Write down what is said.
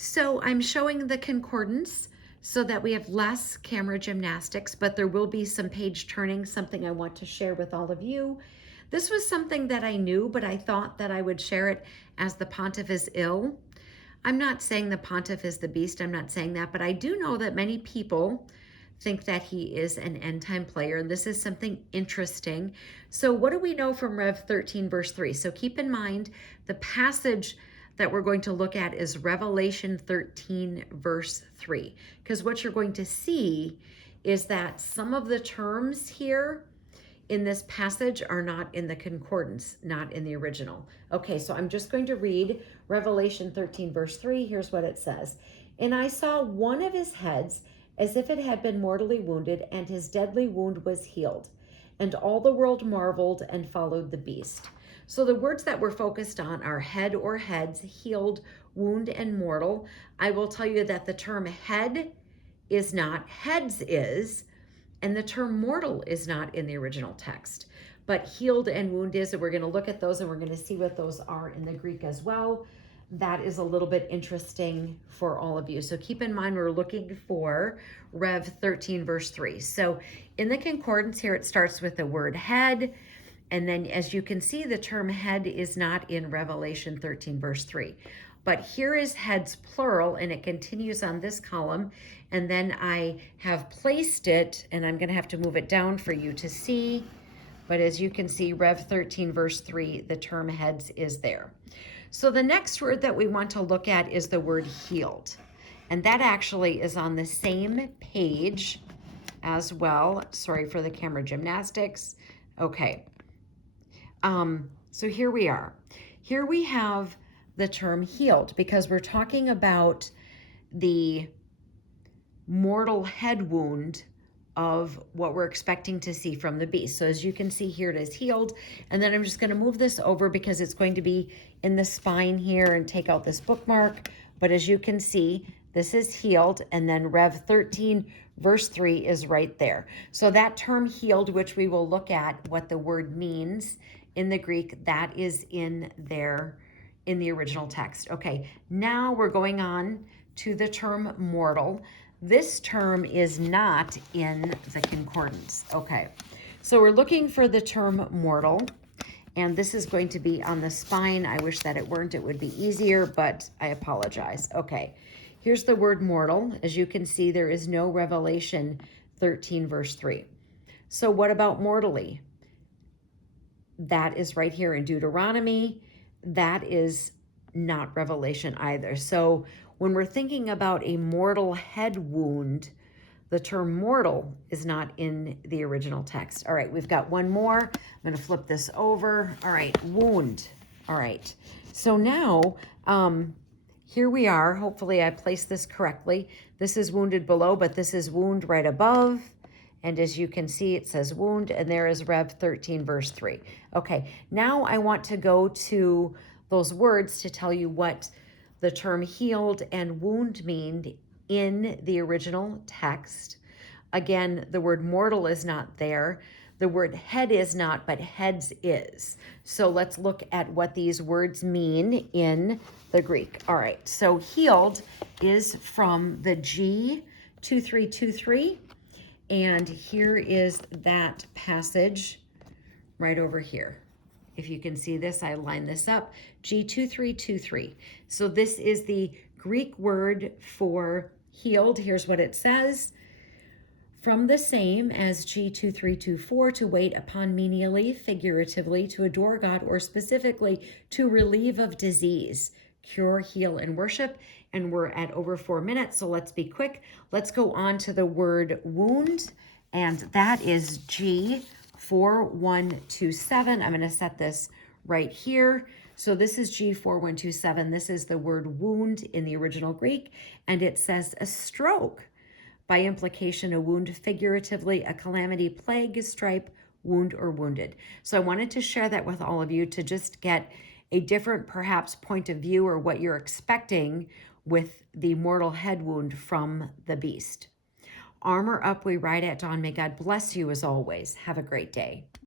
So I'm showing the concordance so that we have less camera gymnastics, but there will be some page turning, something I want to share with all of you. This was something that I knew, but I thought that I would share it as the Pontiff is ill. I'm not saying the Pontiff is the beast, I'm not saying that, but I do know that many people think that he is an end time player, and this is something interesting. So what do we know from Rev 13 verse 3? So keep in mind the passage that we're going to look at is Revelation 13 verse 3, because what you're going to see is that some of the terms here in this passage are not in the concordance, not in the original. Okay, so I'm just going to read Revelation 13 verse 3. Here's what it says. And I saw one of his heads as if it had been mortally wounded, and his deadly wound was healed. And all the world marveled and followed the beast. So the words that we're focused on are head or heads, healed, wound, and mortal. I will tell you that the term head is not, heads is, and the term mortal is not in the original text. But healed and wound is, and we're going to look at those and we're going to see what those are in the Greek as well. That is a little bit interesting for all of you. So keep in mind, we're looking for Rev 13 verse 3. So in the concordance here, it starts with the word head. And then as you can see, the term head is not in Revelation 13 verse 3. But here is heads plural, and it continues on this column. And then I have placed it, and I'm going to have to move it down for you to see. But as you can see, Rev 13 verse 3, the term heads is there. So the next word that we want to look at is the word healed. And that actually is on the same page as well. Sorry for the camera gymnastics. Okay. So here we are. Here we have the term healed because we're talking about the mortal head wound of what we're expecting to see from the beast. So as you can see here, it is healed. And then I'm just going to move this over because it's going to be in the spine here and take out this bookmark. But as you can see, this is healed. And then Rev 13 verse 3 is right there. So that term healed, which we will look at what the word means in the Greek, that is in there in the original text. Okay, now we're going on to the term mortal. This term is not in the concordance. Okay, so we're looking for the term mortal, and this is going to be on the spine. I wish that it weren't, it would be easier, but I apologize. Okay, here's the word mortal. As you can see, there is no Revelation 13 verse 3. So what about mortally? That is right here in Deuteronomy. That is not Revelation either. So when we're thinking about a mortal head wound, the term mortal is not in the original text. All right, we've got one more. I'm going to flip this over. All right, wound. All right, so now here we are. Hopefully I placed this correctly. This is wounded below, but this is wound right above. And as you can see, it says wound, and there is Rev 13 verse 3. Okay, now I want to go to those words to tell you what the term healed and wound mean in the original text. Again, the word mortal is not there. The word head is not, but heads is. So let's look at what these words mean in the Greek. All right, so healed is from the G2323. And here is that passage right over here. If you can see this, I line this up, G2323. So this is the Greek word for healed. Here's what it says. From the same as G2324, to wait upon menially, figuratively, to adore God, or specifically to relieve of disease, cure, heal, and worship. And we're at over 4 minutes, so let's be quick. Let's go on to the word wound, and that is G4127. I'm going to set this right here. So this is G4127. This is the word wound in the original Greek, and it says a stroke. By implication, a wound, figuratively, a calamity, plague, stripe, wound, or wounded. So I wanted to share that with all of you to just get a different, perhaps, point of view or what you're expecting with the mortal head wound from the beast. Armor up, we ride at dawn. May God bless you as always. Have a great day.